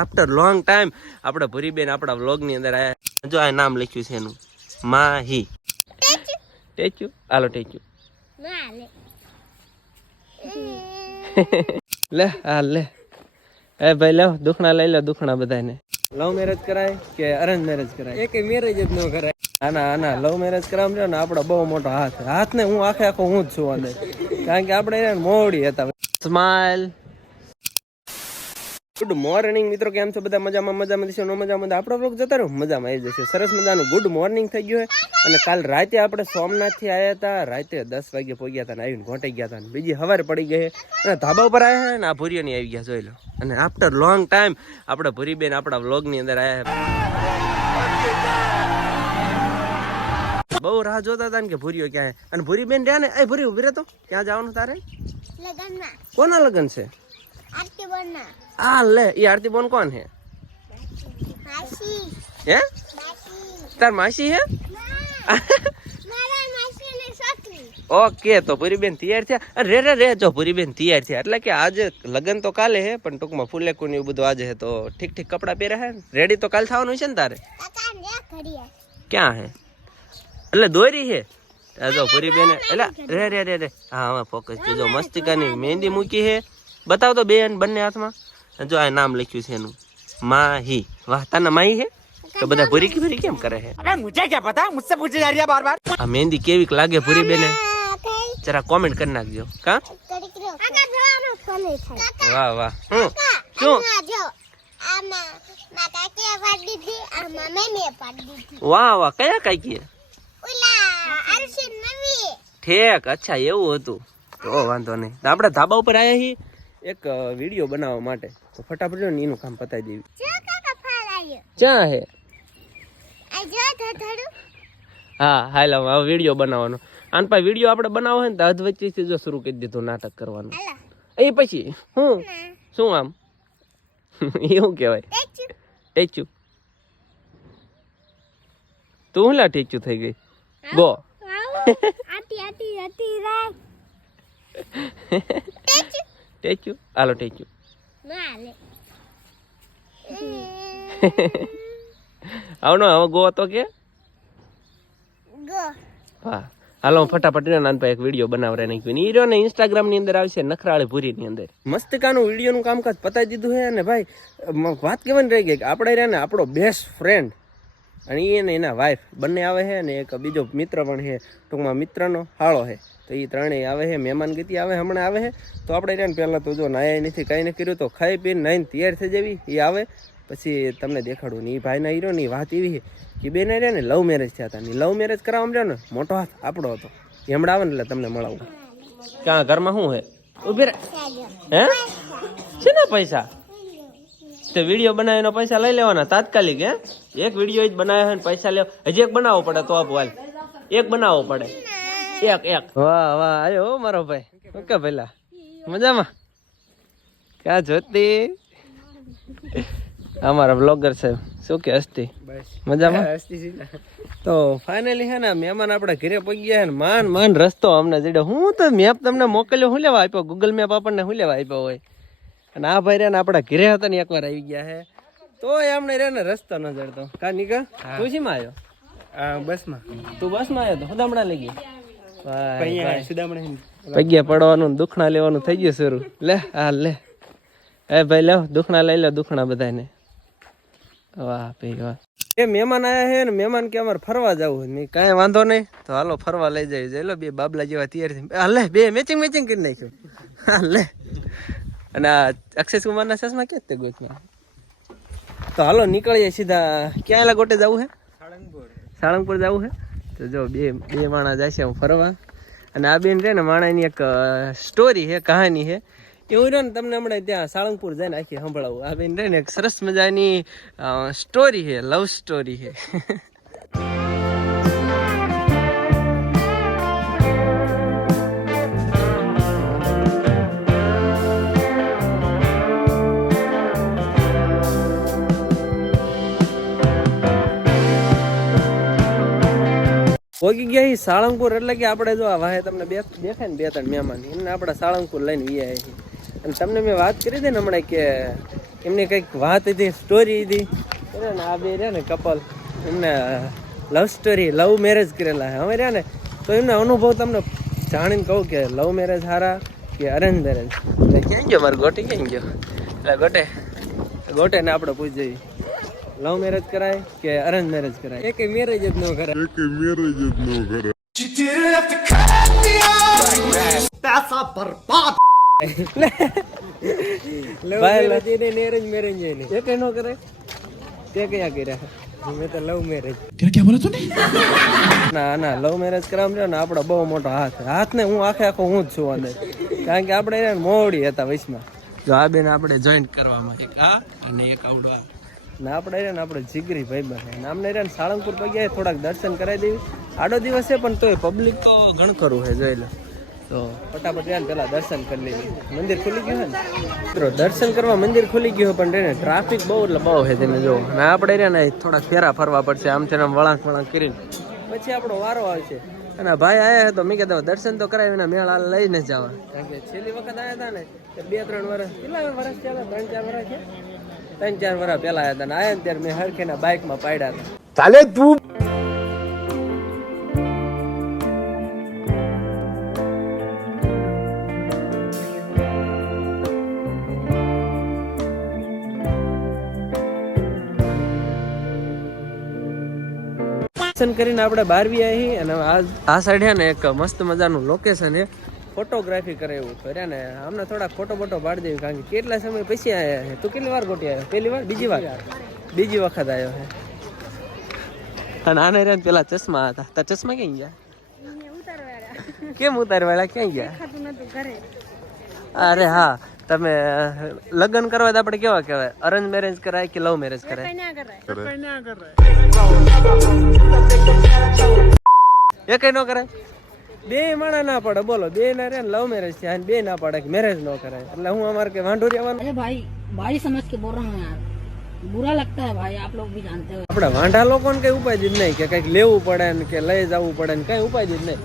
After long time આપણે ભૂરીબેન આપણા વ્લોગની અંદર આયા. જો આ નામ લખ્યું છે એનું, માહી. ટેચ્યુ હાલો ટેચ્યુ લે હા લે. એ ભાઈ લો દુખણા લઈ લો, દુખણા બધાને. લવ મેરેજ કરાય કે અરેન્જ મેરેજ કરાય? એક મેરેજ જ ન કરાય. આના લવ મેરેજ કરાવજો ને આપણો બહુ મોટો હાથ ને હું આખો હું જ છું અંદર, કારણ કે આપણે મોડી હતા. સ્માઈલ. ગુડ મોર્નિંગ મિત્રો, કેમ છો બધા? મજામાં છો? નો મજામાં આપણો વ્લોગ જતા રહ્યો મજામાં આવી જશે. સરસ મજાનું ગુડ મોર્નિંગ થઈ ગયું છે. અને કાલ રાતે આપણે સોમનાથ થી આવ્યા હતા, રાતે 10 વાગે પહોંચ્યા હતા ને આવીને ઘોંટાઈ ગયા હતા. બીજી હવાર પડી ગઈ અને ધાબા ઉપર આવ્યા છે ને આ ભૂરીઓની આવી ગયા જોઈ લો. અને આફ્ટર લોંગ ટાઈમ આપણે ભૂરીબેન આપણા વ્લોગની અંદર આવ્યા. બહુ રાહ જોતા હતા ને કે ભૂરીઓ ક્યાં. અને ભૂરીબેન રહ્યા ને, એ ભૂરી ઉભી રહે તો ક્યાં જવાનું તારે? લગનમાં. કોના લગન છે? આરતી બોન ના. આ લે, એ આરતી બોન કોણ છે? માસી. હે? માસી. તાર માસી હે? મારા માસી ની છોકરી. ઓકે, તો ભૂરીબેન તૈયાર થયા. અરે રે જો ભૂરીબેન તૈયાર થયા એટલે કે આજે લગન તો કાલે હે, પણ ટૂંકમાં ફૂલેકું ને એવું બધું આજે હે, તો ઠીક કપડા પહેર્યા હે. રેડી તો કાલ થવાનું છે ને તારે? ક્યાં હે? એટલે દોરી હે. જો ભૂરીબેન એટલે રે હા હવે ફોકસ જો મસ્તિકાની મહેંદી મૂકી હે. બતાવ તો બેન બંને હાથમાં. જો આ નામ લખ્યું છે એનું, માહી. વાહ, તાના માહી હે? તો બધા ભૂરી કેમ કરે છે? अरे मुझे क्या पता, मुझसे पूछे जा रही है बार-बार। આ મહેંદી કેવીક લાગે ભૂરીબેને? જરા કોમેન્ટ કરી નાખજો. કા વાહ વાહ. શું વાહ વાહ, કયા કાકી? ઠેક, અચ્છા એવું હતું તો વાંધો નહીં. આપણે ધાબા ઉપર આવ્યા છીએ એક વિડીયો બનાવવા માટે, તો ફટાફટ જો ને એનું કામ પતાવી દેવી. ક્યાં હે? હા હાલ હવે વિડીયો બનાવવાનો. આન પાસે વિડીયો આપણે બનાવવો હોય ને તો અધ વચ્ચેથી જો શરૂ કરી દીધું નાટક કરવાનું. એ પછી શું આમ એવું કહેવાય? ટેચ્યુ. તું હું લા ટેચ્યુ થઈ ગઈ? ગો ટેચ્યુ હાલો ટેચ્યુ. આવનો હવે ગો તો કે હા હાલો ફટાફટ નાનપા એક વિડીયો બનાવરા નાખ્યું. ઈ રહ્યો ને ઇન્સ્ટાગ્રામ ની અંદર આવશે નખરાળી ભૂરી ની અંદર. મસ્તિકાનું વિડીયો નું કામકાજ પતાવી દીધું છે. અને ભાઈ વાત કેવાની રહી ગઈ કે આપણે રહ્યા ને આપણો બેસ્ટ ફ્રેન્ડ અને એને એના વાઈફ બંને આવે છે, અને એક બીજો મિત્ર પણ છે, ટૂંકમાં મિત્રનો હાળો છે. તો એ ત્રણેય આવે છે, મહેમાન ગતિ આવે હમણાં આવે છે. તો આપણે રહ્યા ને પહેલાં તો જો નાયા નથી કાંઈ નહીં કર્યું, તો ખાઈ પીને નાઈને તૈયાર થઈ જવી. એ આવે પછી તમને દેખાડું ને. એ ભાઈના હીરો ની વાત એવી છે કે બેને રહ્યા ને લવ મેરેજ થયા હતા. ને લવ મેરેજ કરાવવામાં રહ્યો ને મોટો હાથ આપણો હતો. એ હમણાં આવે ને એટલે તમને મળાવું. ક્યાં ઘરમાં શું હે? ઉભી હે? શેના પૈસા? તો વિડીયો બનાવીને પૈસા લઈ લેવાના તાત્કાલિક. હે એક વિડીયો જ બનાવ્યો હોય ને પૈસા લેવા? હજી એક બનાવવો પડે તો હાલ એક બનાવવો પડે. એક વાહ વાહ આયો મારો ભાઈ. ઓકે પેલા મજામાં ક્યાં જોતી અમારા બ્લોગર છે શું કે હસ્તી મજામાં? તો ફાઇનલી હે ને મહેમાન આપણા ઘરે પગી ગયા. ને માન રસ્તો અમને જડ્યો. હું તો મેપ તમને મોકલ્યો, શું લેવા આપ્યો? ગૂગલ મેપ આપણને શું લેવા આપ્યો હોય? અને આ ભાઈ રે ને આપણા ઘરે હતા ને એકવાર આવી ગયા છે, તો એમને રે ને રસ્તો ન જડતો. કા નીકા તું શીમાં આવ્યો? બસમાં. તું બસમાં આવ્યો તો સુદામડા લઈ ગઈ? પગ્યા પડવાનું દુખણા લેવાનું થઈ ગયું શરૂ. લે હા લે. એ ભાઈ લો દુખણા લઈ લો, દુખણા બધાને. વાહ ભાઈ વાહ. એ મહેમાન આયા છે ને મહેમાન કે અમારે ફરવા જવું. મેં કાંઈ વાંધો નહીં, તો હાલો ફરવા લઈ જાય. જોઈ લો બે બાબલા જેવા તૈયાર થઈ. હાલે બે મેચિંગ કરી નાખ્યું. હાલે. અને આ અક્ષય કુમારના ચશ્મા ક્યાં તે ગોતમાં? તો હાલો નીકળીએ સીધા. ક્યાં ગોટે જવું છે? સાળંગપુર જવું છે. તો જો બે માણસ જશે હું ફરવા. અને આ બેન રે ને માણાની એક સ્ટોરી છે, કહાની છે. એવું રહ્યો ને તમને હમણાં ત્યાં સાળંગપુર જઈને આખી સંભળાવું. આ બેન રે ને એક સરસ મજાની સ્ટોરી છે, લવ સ્ટોરી છે. પોગી ગયા સાળંગપુર. એટલે કે આપણે જો આ વાહે તમને દેખાય ને 2-3 મહેમાન, એમને આપણે સાળંગપુર લઈને વ્યા છીએ. અને તમને મેં વાત કરી હતી ને હમણાં કે એમની કંઈક વાત હતી, સ્ટોરી હતી. ને આ બે રહ્યા ને કપલ, એમને લવ સ્ટોરી, લવ મેરેજ કરેલા છે. હવે રહ્યા ને તો એમનો અનુભવ તમને જાણીને કહું કે લવ મેરેજ સારા કે અરેન્જ મેરેજ. ક્યાં ગયો મારો ગોટી, ક્યાં ગયો? એટલે ગોટે ને આપણે પૂછી જઈએ, લવ મેરેજ કરાય કે અરેન્જ મેરેજ કરાય? એક મેરેજ જ ન કરાય. पैसा बर्बाद લવ મેરેજ ને અરેન્જ મેરેજ એક નો કરે. તે કયા કર્યા? મેં તો લવ મેરેજ. क्या बोला तूने? ના લવ મેરેજ કરાવવા ને આપણો બહુ મોટો હાથ ને હું આખો હું જ છું અંદર. કારણ કે આપણે મોવડી હતા વચમાં. જો આ બેન આપણે જોઈન્ટ કરવામાં એક આ અને એક આવડો ને આપણે જીગરી ભાઈબંધ ને આમને રહ્યા સાળંગપુર પગ્યા થોડાક દર્શન કરાવી દેવી. આડો દિવસ છે પણ તોય પબ્લિક તો ઘણ ખરું છે, જોઈ લો. તો ફટાફટ રહ્યા ને પેલા દર્શન કરી લેવી. મંદિર ખુલી ગયું છે ને મિત્રો, દર્શન કરવા મંદિર ખુલી ગયું પણ રહે ને ટ્રાફિક બહુ એટલે બહુ છે તમે જુઓ. અને આપણે રહ્યા ને થોડાક ફેરા ફરવા પડશે આમ તેમ વળાંક કરીને પછી આપણો વારો આવશે. અને ભાઈ આયા તો મેં કીધું દર્શન તો કરાવીને મેળ આ લઈને જવા. કારણ કે છેલ્લી વખત આવ્યા હતા ને 2-3 વર્ષ કેટલા વર્ષ થયા? 3-4 વર્ષ છે. 3-4 વર્ષ પહેલા આવ્યા હતા ને આયા ત્યારે મેં હરખેના બાઇકમાં પાડ્યા હતા. साले तू દર્શન કરીને આપણે બારવી આવી અને આ સાઈડ છે ને એક મસ્ત મજાનું લોકેશન છે, ફોટોગ્રાફી કરે એવું. તો રહ્યા ને અમને થોડાક ફોટો પાડી દેવી. કારણ કે કેટલા સમય પછી આવ્યા છે. તું કેટલી વાર ગોટી આવ્યો? પહેલી વાર? બીજી વખત આવ્યો છે. અને આને રહ્યા પેલા ચશ્મા હતા. તાર ચશ્મા ક્યાં ગયા? કેમ ઉતારવાળા? ક્યાં ગયા? અરે હા, તમે લગ્ન કરવા તો આપણે કેવા કહેવાય? અરેન્જ મેરેજ કરાય કે લવ મેરેજ કરાય? એ કઈ ન કરાય. બે માણા ના પડે બોલો. બે ના રે લવ મેરેજ છે અને બે ના પડે કે મેરેજ ન કરાય. એટલે હું અમારે કે વાંઢો રહેવાનું. अरे भाई भाई समझ के बोल रहा हूँ यार, बुरा लगता है भाई, आप लोग भी जानते हो. આપણે વાંઢા લોકોને કઈ ઉપાય જ નહીં કે કઈક લેવું પડે ને કે લઈ જવું પડે ને કઈ ઉપાય જ નહીં.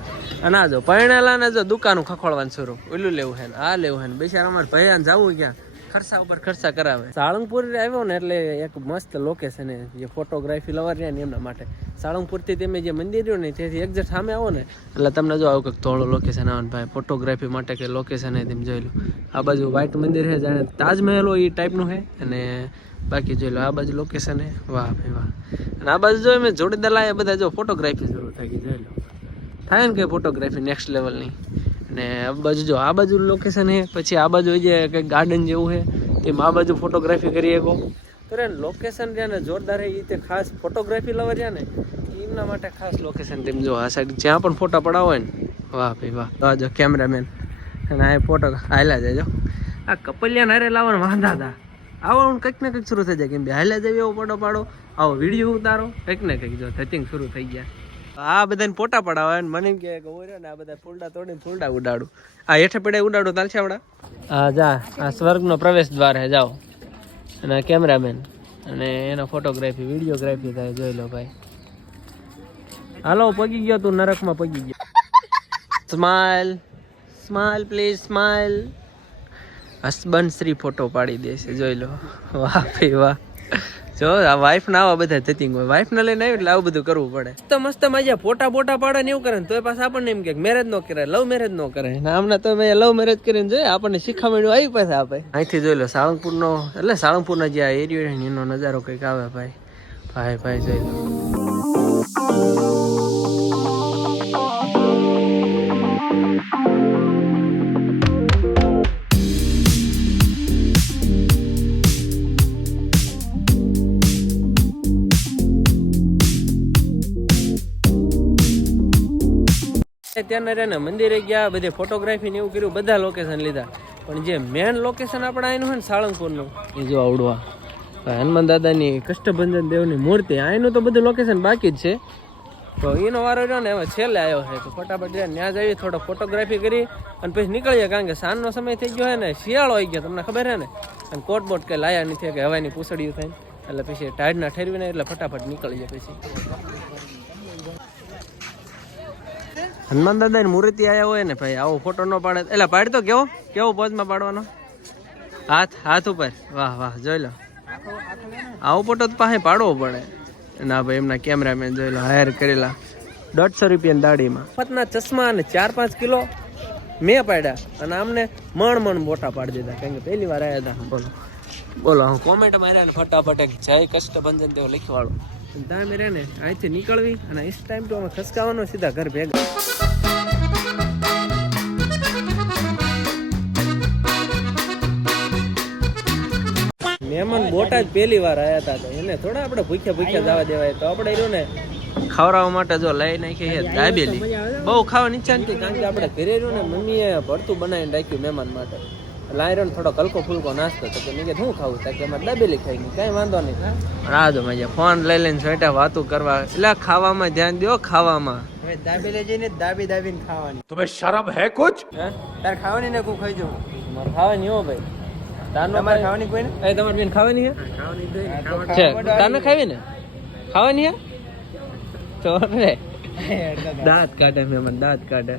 અને આ જો પરણેલા ને જો દુકાનું ખખોળવાનું શરૂ, ઓલું લેવું છે ને આ લેવું છે ને બિચારા અમારે ભૈયાને જવું ક્યાં ખર્ચા ઉપર ખર્ચા કરાવે. સાળંગપુર આવ્યો ને એટલે એક મસ્ત લોકેશન છે જે ફોટોગ્રાફી લવર રહ્યા ને એમના માટે. સાળંગપુરથી તમે જે મંદિર રહ્યું ને ત્યાંથી એક્ઝેક્ટ સામે આવો ને એટલે તમને જો આવું કંઈક થોડું લોકેશન આવે ને ભાઈ ફોટોગ્રાફી માટે કે લોકેશન છે તેમ જોઈ લો. આ બાજુ વ્હાઇટ મંદિર છે જાણે તાજમહેલ હોય એ ટાઈપનું છે. અને બાકી જોઈ લો આ બાજુ લોકેશન છે. વાહ ભાઈ વાહ. અને આ બાજુ જો મેં જોડીદાર લાયા બધા જો ફોટોગ્રાફી શરૂ થઈ ગઈ. જોઈ લો થાય ને કે ફોટોગ્રાફી નેક્સ્ટ લેવલની. અને આ બાજુ જો આ બાજુ લોકેશન છે. પછી આ બાજુ જે કંઈક ગાર્ડન જેવું છે તેમ આ બાજુ ફોટોગ્રાફી કરી શકો. તો રે લોકેશન રહ્યા ને જોરદાર છે. એ તે ખાસ ફોટોગ્રાફી લવર રહ્યા ને એમના માટે ખાસ લોકેશન. તેમ જો આ સાઈડ જ્યાં પણ ફોટા પડાવો હોય ને વાહ ભાઈ વાહ. તો આ જો કેમેરામેન અને આ ફોટો હાલ્યા જાય. જો આ કપલિયા નારે લાવવાના વાંધા હતા. આવો કંઈક ને કંઈક શરૂ થઈ જાય. કેમ બે હાલ્યા જાય એવો ફોટો પાડો, આવો વિડીયો ઉતારો, કંઈક ને કંઈક જો થતિંગ શરૂ થઈ ગયા. આ બધાને ફોટા પડાવે ને મને એમ કે ને આ બધા ફૂલડા તોડીને ફૂલડા ઉડાડું. આ હેઠે પડે ઉડાડું તાલશે આવડા. હા જા આ સ્વર્ગનો પ્રવેશ દ્વાર હે જાઓ. અને આ કેમેરામેન અને એનો ફોટોગ્રાફી વિડીયોગ્રાફી થાય. જોઈ લો ભાઈ. હાલો પગી ગયો તું નરકમાં પગી ગયો. Smile smile please smile. Husband Shri photo પાડી દેશે. જોઈ લો વાહ ભાઈ વાહ. જો આ વાઈફ ના આવા બધા થતિંગ હોય. વાઈફ ને લઈને આવ્યું એટલે આવું બધું કરવું પડે. તો મસ્ત મજા ફોટા પાડે ને એવું કરે ને તો પાછા આપણને એમ કે મેરેજ નો કરે, લવ મેરેજ નો કરે. આમને તો મેં લવ મેરેજ કરીને જોઈએ આપણને શીખામણ્યું આવી પાસે આપે. અહીંથી જોઈ લો સાળંગપુર નો એટલે સાળંગપુરના જે આ એરિયો છે એનો નજારો કંઈક આવે ભાઈ. ભાઈ જોઈ લો. ત્યાંના રહ્યા ને મંદિરે ગયા, બધે ફોટોગ્રાફી ને એવું કર્યું, બધા લોકેશન લીધા. પણ જે મેન લોકેશન આપણે આનું હોય ને સાળંગપુરનું એ જો આવડવા હનુમાન દાદાની કષ્ટભંજન દેવની મૂર્તિ, આનું તો બધું લોકેશન બાકી જ છે. તો એનો વારો રહ્યો ને હવે છેલ્લે આવ્યો છે. તો ફટાફટ ત્યાં જઈએ, થોડો ફોટોગ્રાફી કરી અને પછી નીકળીએ. કારણ કે સાંજનો સમય થઈ ગયો છે ને શિયાળો આવી ગયો તમને ખબર છે ને. અને કોટ બોટ કંઈ લાયા નથી કે હવાની પૂછડીયું થાય એટલે પછી ટાઈડના ઠેરવીને એટલે ફટાફટ નીકળીએ. પછી હનુમાન દાદાની મૂર્તિ આવ્યા હોય ને ભાઈ આવો ફોટો ન પાડે એટલે પાડ તો કેવો પોઝમાં પાડવાનો. હાથ ઉપર વાહ વાહ જોઈ લો આવો ફોટો તો પાસે પાડવો પડે ના ભાઈ એમના કેમેરામેન જોઈ લો હાયર કરેલા 150 રૂપિયાની દાડીમાં પતના ચશ્મા અને 4-5 કિલો મેં પાડ્યા અને આમને મણ મોટા પાડી દીધા કારણ કે પહેલી વાર આવ્યા હતા બોલો હું કોમેન્ટ માર્યા ને ફટાફટ એક જય કષ્ટભંજન તેવો લખવાળો તમે રે ને અહીંથી નીકળવી અને ઇસ ટાઈમ તો અમે ખસકાવાનો સીધા ઘર ભેગા મહેમાન બોટાદ પહેલી વાર આવ્યા હતા તો એને થોડા આપણે ભૂખ્યા જવા દેવાય તો આપણે રહ્યું ને ખવડાવવા માટે જો લઈ નાખી છે દાબેલી બહુ ખાવાની ઈચ્છા નથી કારણ કે આપણે ઘરે રહ્યું ને મમ્મીએ ભરતું બનાવીને રાખ્યું મહેમાન માટે લાયરો ને થોડો હલકો ફૂલકો નાસ્તો તો કે મેં કીધું શું ખાવું તા કે અમારે દાબેલી ખાઈ ગઈ કાંઈ વાંધો નહીં આ જો મજા ફોન લઈ લઈને છોટા વાતું કરવા એટલે ખાવામાં ધ્યાન દો ખાવામાં હવે દાબેલી જઈને દાબીને ખાવાની तुम्हें शर्म है कुछ હે તાર ખાવાની ને કુ ખાઈ જવું મારે ખાવાની હો ભાઈ તમારે ખાવાની કોઈ ને એ તમારે બેન ખાવાની હે ખાવાની છે તાને ખાવી ને ખાવાની હે તો રે દાંત કાઢે મહેમાન દાંત કાઢે